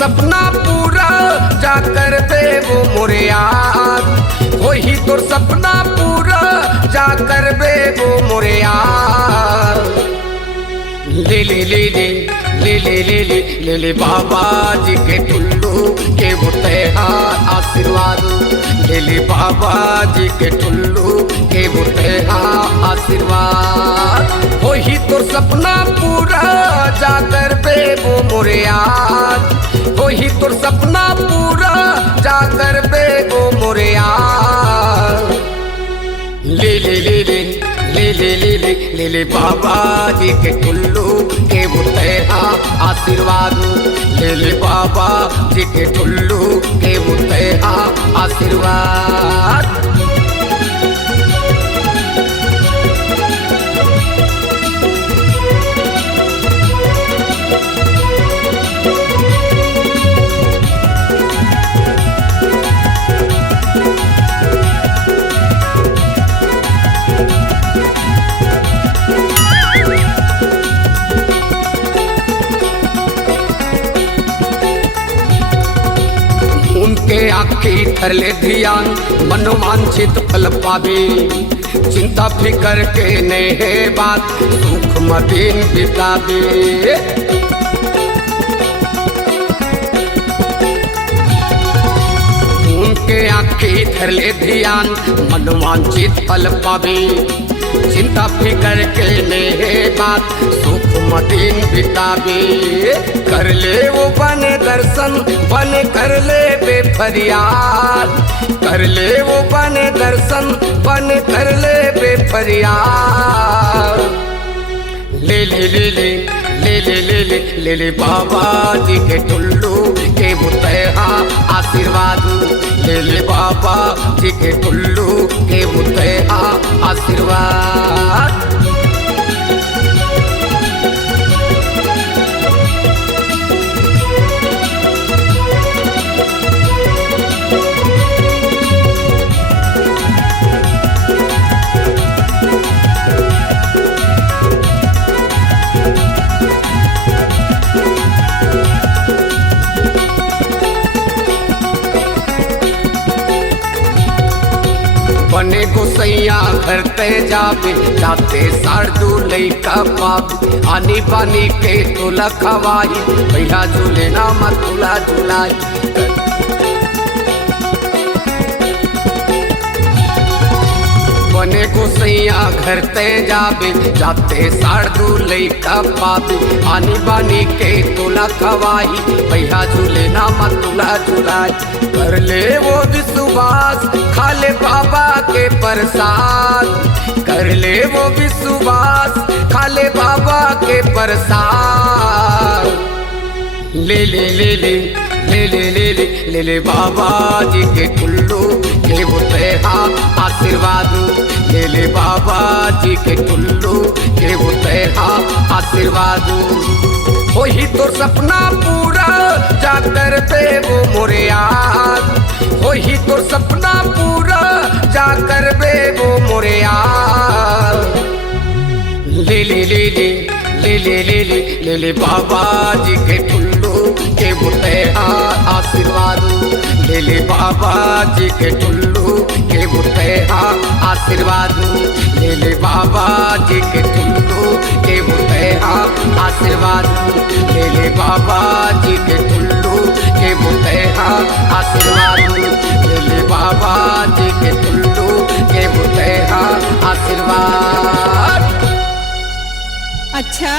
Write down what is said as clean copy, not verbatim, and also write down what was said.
सपना पूरा जा कर दे वो मोरे यार, वही तो सपना पूरा जा कर दे वो मोरे यार। ले ले ले ले ले ले ले ले ले ले बाबा जी के टुल्लू के वो त्योहार आशीर्वाद, ले ले बाबा जी के टुल्लू के वो त्योहार आशीर्वाद। वही तो सपना पूरा जा कर दे वो मोरे यार, वही तो सपना पूरा जा कर दे वो मोरे यार। ले ले ले ले ले ले ले ले ले ले बाबा जी के टुल्लू के वो त्योहार आशीर्वाद, ले ले बाबा जी के टुल्लू के वो त्योहार आशीर्वाद। उनके आखी कर ले ध्यान मनोवांछित फल पावे, चिंता फिकर के नए बात सुख मदीन बितावे। उनके आखी कर ले ध्यान मनोवांछित फल पावे, चिंता फिकर के नए बात सुख मदीन बितावे। कर ले वो बने दर्शन बन कर ले बेफरियाद, कर ले वो बने दर्शन बन कर ले बेफरियाद। ले ले ले ले ले ले ले ले ले ले बाबा जी के टुल्लू के वो त्योहार आशीर्वाद, ले ले बाबा जी के टुल्लू के वो त्योहार आशीर्वाद। बने गोसैया घर ते जावे जाते साड़ू लैका पावे, आनी पानी के तोला खवाई भैया झूले ना मतुला झुलाई। बने गोसैया घर ते जावे जाते साड़ू लैका पावे, आनी बानी के तोला खवाई भैया झूले ना मतुला झुलाई। कर ले वो विश्वास खा ले बाबा के प्रसाद, कर ले वो विश्वास खा ले बाबा के प्रसाद। ले ले ले ले ले ले ले ले ले ले बाबा जी के टुल्लू के वो त्योहार आशीर्वाद, ले ले बाबा जी के टुल्लू के वो त्योहार आशीर्वाद। वही तो सपना पूरा जा कर दे वो मोरे यार, वही तो सपना पूरा जा कर दे वो मोरे यार। ले ले ले ले ले ले ले ले ले ले बाबा जी के टुल्लू के वो त्योहार आशीर्वाद, ले ले बाबा जी के टुल्लू के वो त्योहार आशीर्वाद, ले ले बाबा जी के टुल्लू के वो त्योहार आशीर्वाद, ले ले बाबा जी के टुल्लू के वो त्योहार आशीर्वाद, ले ले बाबा जी के टुल्लू के वो त्योहार आशीर्वाद। अच्छा।